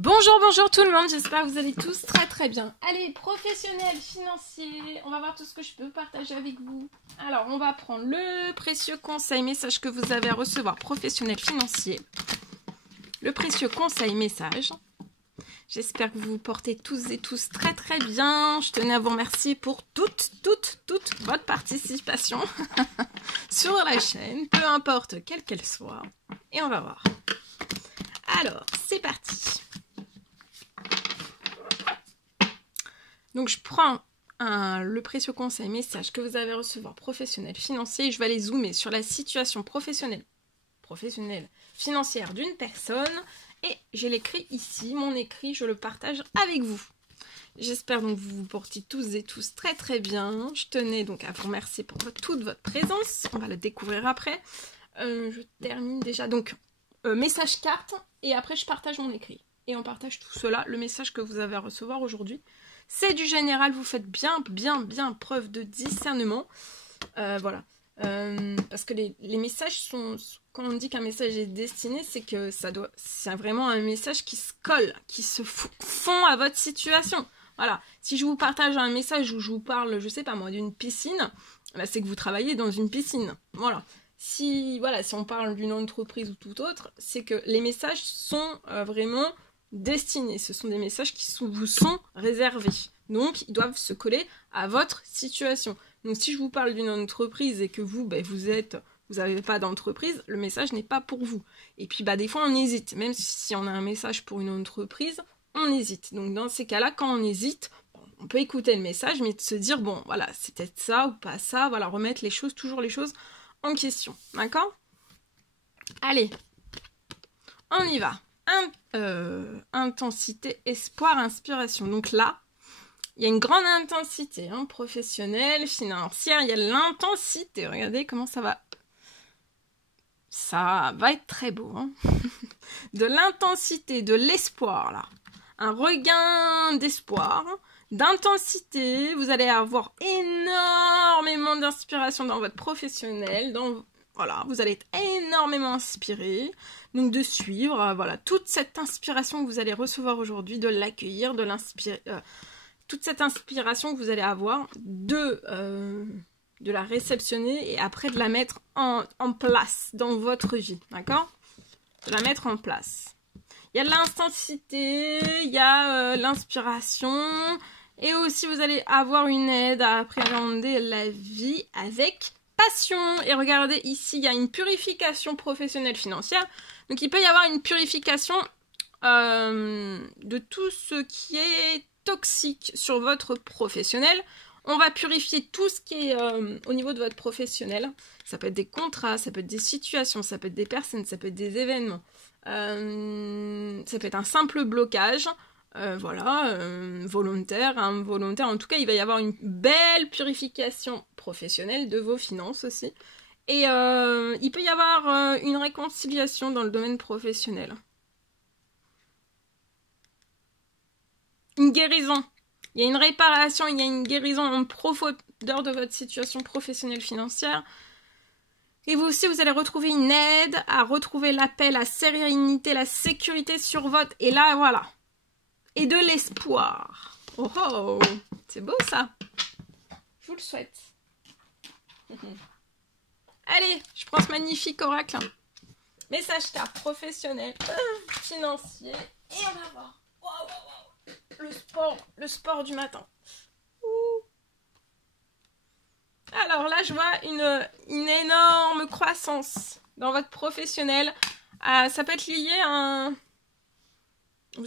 Bonjour, bonjour tout le monde, j'espère que vous allez tous très bien. Allez, professionnel, financier, on va voir tout ce que je peux partager avec vous. Alors, on va prendre le précieux conseil, message que vous avez à recevoir, professionnel, financier. Le précieux conseil, message. J'espère que vous vous portez tous et tous très bien. Je tenais à vous remercier pour toute votre participation sur la chaîne, peu importe quelle qu'elle soit. Et on va voir. Alors, c'est parti. Donc, je prends le précieux conseil, message que vous avez à recevoir, professionnel, financier, et je vais aller zoomer sur la situation professionnelle, financière d'une personne, et j'ai l'écrit ici, mon écrit, je le partage avec vous. J'espère donc que vous vous portez tous et tous très bien. Je tenais donc à vous remercier pour toute votre présence. On va le découvrir après. Je termine déjà. Donc, message carte, et après je partage mon écrit. Et on partage tout cela, le message que vous avez à recevoir aujourd'hui. C'est du général, vous faites bien preuve de discernement. Voilà. Parce que les messages sont... Quand on dit qu'un message est destiné, c'est que c'est vraiment un message qui se colle, qui se fond à votre situation. Voilà. Si je vous partage un message où je vous parle, je sais pas moi, d'une piscine, bah c'est que vous travaillez dans une piscine. Voilà. Si on parle d'une entreprise ou tout autre, c'est que les messages sont vraiment destinés. Ce sont des messages qui vous sont réservés. Donc, ils doivent se coller à votre situation. Donc, si je vous parle d'une entreprise et que vous n'avez pas d'entreprise, le message n'est pas pour vous. Et puis, des fois, on hésite. Même si on a un message pour une entreprise, on hésite. Donc, dans ces cas-là, quand on hésite, on peut écouter le message, mais de se dire, bon, voilà, c'est peut-être ça ou pas ça. Voilà, remettre toujours les choses en question. D'accord ? Allez, on y va. Intensité, espoir, inspiration. Donc là, il y a une grande intensité, professionnelle, financière, il y a l'intensité. Regardez comment ça va. Ça va être très beau. De l'intensité, de l'espoir, là. Un regain d'espoir, d'intensité. Vous allez avoir énormément d'inspiration dans votre professionnel. Voilà, vous allez être énormément inspiré. Donc de suivre, toute cette inspiration que vous allez recevoir aujourd'hui, de l'accueillir, de l'inspirer... toute cette inspiration que vous allez avoir, de la réceptionner et après de la mettre en place dans votre vie, d'accord ? De la mettre en place. Il y a de l'intensité, il y a l'inspiration, et aussi vous allez avoir une aide à appréhender la vie avec passion. Et regardez, ici, il y a une purification professionnelle financière. Donc il peut y avoir une purification de tout ce qui est toxique sur votre professionnel. On va purifier tout ce qui est au niveau de votre professionnel. Ça peut être des contrats, ça peut être des situations, ça peut être des personnes, ça peut être des événements. Ça peut être un simple blocage, volontaire, involontaire. En tout cas, il va y avoir une belle purification professionnelle de vos finances aussi. Et il peut y avoir une réconciliation dans le domaine professionnel. Une guérison. Il y a une réparation, il y a une guérison en profondeur de votre situation professionnelle financière. Et vous aussi, vous allez retrouver une aide à retrouver la paix, la sérénité, la sécurité sur votre... Et là, voilà. Et de l'espoir. Oh oh, c'est beau ça. Je vous le souhaite. Allez, je prends ce magnifique oracle. Message carte professionnel, financier. Et on va voir. Wow. Le sport du matin. Ouh. Alors là, je vois une énorme croissance dans votre professionnel. Ça peut être lié à un... je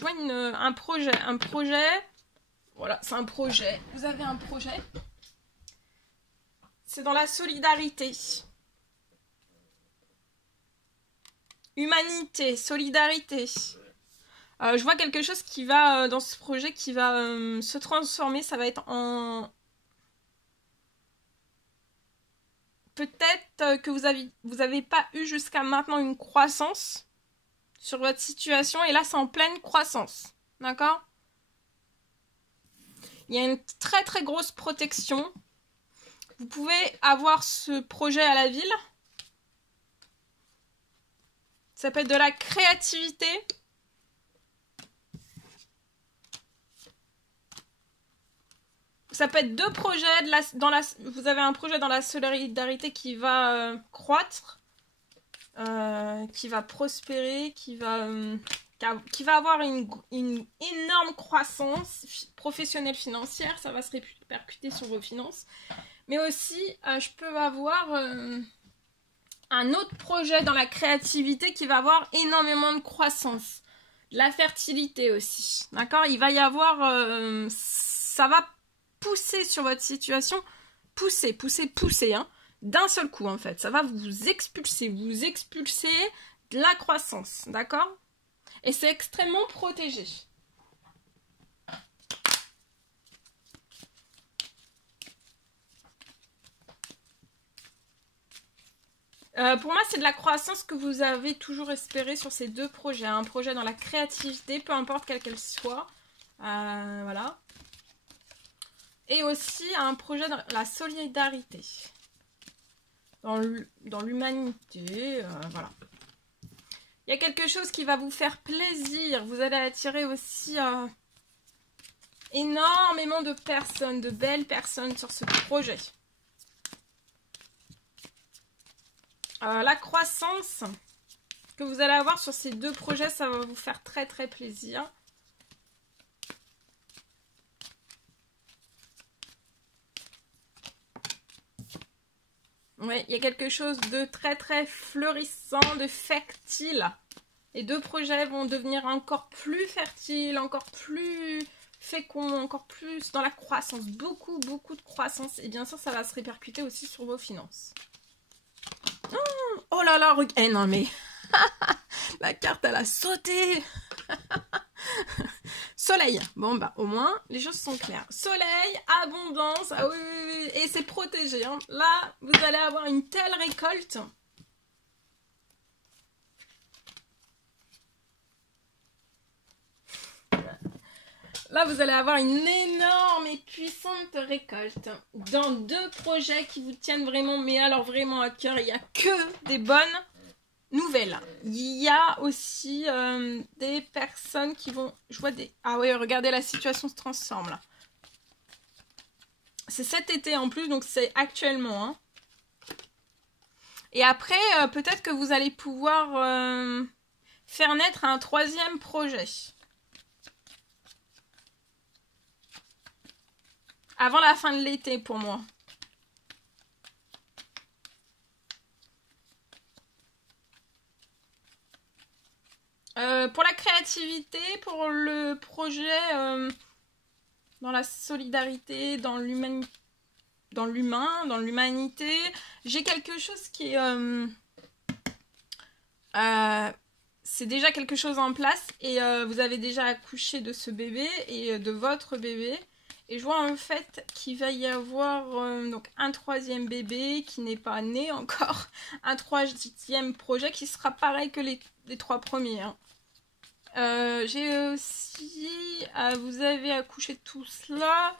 vois un projet. Voilà, c'est un projet. Vous avez un projet. C'est dans la solidarité. Humanité, solidarité. Je vois quelque chose qui va, dans ce projet, qui va se transformer. Ça va être en... Peut-être que vous avez pas eu jusqu'à maintenant une croissance sur votre situation. Et là, c'est en pleine croissance. D'accord ? Il y a une très grosse protection. Vous pouvez avoir ce projet à la ville. Ça peut être de la créativité. Ça peut être deux projets. Vous avez un projet dans la solidarité qui va croître, qui va prospérer, qui va avoir une énorme croissance professionnelle financière. Ça va se répercuter sur vos finances. Mais aussi, je peux avoir un autre projet dans la créativité qui va avoir énormément de croissance. De la fertilité aussi. D'accord? Il va y avoir... ça va pousser sur votre situation. Pousser, hein. D'un seul coup, en fait. Ça va vous expulser de la croissance. D'accord? Et c'est extrêmement protégé. Pour moi, c'est de la croissance que vous avez toujours espéré sur ces deux projets. Un projet dans la créativité, peu importe quelle qu'elle soit. Voilà. Et aussi un projet dans la solidarité. Dans l'humanité. Voilà. Il y a quelque chose qui va vous faire plaisir. Vous allez attirer aussi énormément de personnes, de belles personnes sur ce projet. La croissance que vous allez avoir sur ces deux projets, ça va vous faire très très plaisir. Oui, il y a quelque chose de très très fleurissant, de fertile. Les deux projets vont devenir encore plus fertiles, encore plus féconds, encore plus dans la croissance. Beaucoup de croissance. Et bien sûr, ça va se répercuter aussi sur vos finances. Oh là là, regarde. Eh non mais, la carte elle a sauté. Soleil. Bon bah au moins les choses sont claires. Soleil, abondance. Ah oui, oui, oui. Et c'est protégé. Hein. Là, vous allez avoir une telle récolte. Là, vous allez avoir une énorme et puissante récolte dans deux projets qui vous tiennent vraiment, mais alors vraiment à cœur. Il n'y a que des bonnes nouvelles. Il y a aussi des personnes qui vont... Je vois des... Ah oui, regardez, la situation se transforme là. C'est cet été en plus, donc c'est actuellement. Hein. Et après, peut-être que vous allez pouvoir faire naître un troisième projet. Avant la fin de l'été pour moi. Pour la créativité, pour le projet dans la solidarité, dans l'humain, dans l'humanité, j'ai quelque chose qui est... c'est déjà quelque chose en place et vous avez déjà accouché de ce bébé et de votre bébé. Et je vois en fait qu'il va y avoir donc un troisième bébé qui n'est pas né encore. Un troisième projet qui sera pareil que les trois premiers. Hein. J'ai aussi... vous avez accouché de tout cela.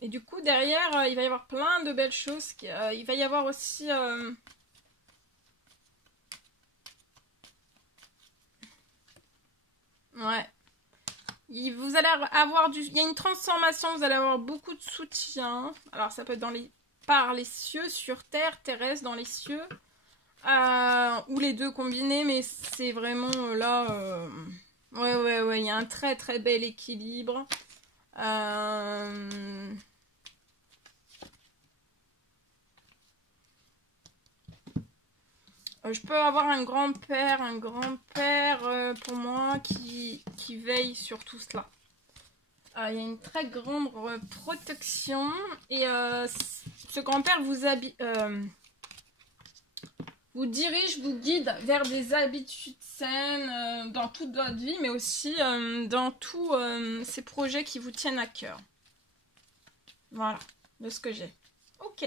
Et du coup derrière il va y avoir plein de belles choses. Il va y avoir aussi... Ouais. Vous allez avoir il y a une transformation, vous allez avoir beaucoup de soutien. Alors ça peut être par les cieux, sur terre, terrestre, dans les cieux. Ou les deux combinés, mais c'est vraiment là... Ouais, il y a un très très bel équilibre. Je peux avoir un grand-père pour moi qui veille sur tout cela. Il y a une très grande protection et ce grand-père vous dirige, vous guide vers des habitudes saines dans toute votre vie, mais aussi dans tous ces projets qui vous tiennent à cœur. Voilà, de ce que j'ai. Ok,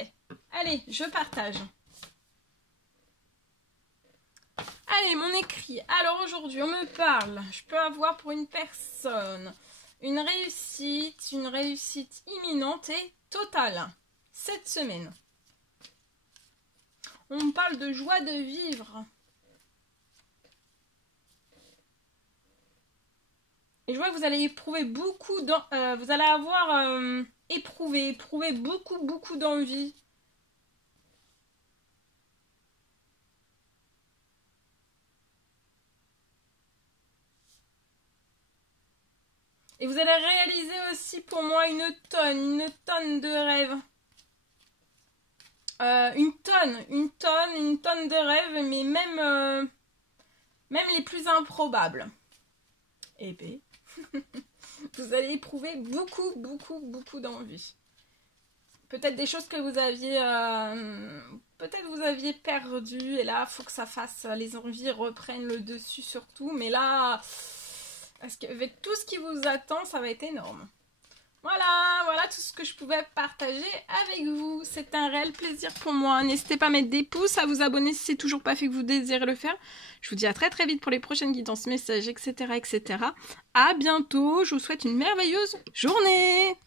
allez, je partage. Allez, mon écrit. Alors aujourd'hui, on me parle. Je peux avoir pour une personne une réussite imminente et totale cette semaine. On me parle de joie de vivre. Et je vois que vous allez éprouver beaucoup, vous allez avoir éprouvé beaucoup d'envie. Et vous allez réaliser aussi pour moi une tonne de rêves. Une tonne de rêves, mais même les plus improbables. Et bien, vous allez éprouver beaucoup d'envie. Peut-être des choses que vous aviez perdues, et là, il faut que ça fasse, les envies reprennent le dessus surtout, mais là, parce qu'avec tout ce qui vous attend, ça va être énorme. Voilà tout ce que je pouvais partager avec vous. C'est un réel plaisir pour moi. N'hésitez pas à mettre des pouces, à vous abonner si c'est toujours pas fait que vous désirez le faire. Je vous dis à très vite pour les prochaines guidances, messages, etc. À bientôt. Je vous souhaite une merveilleuse journée.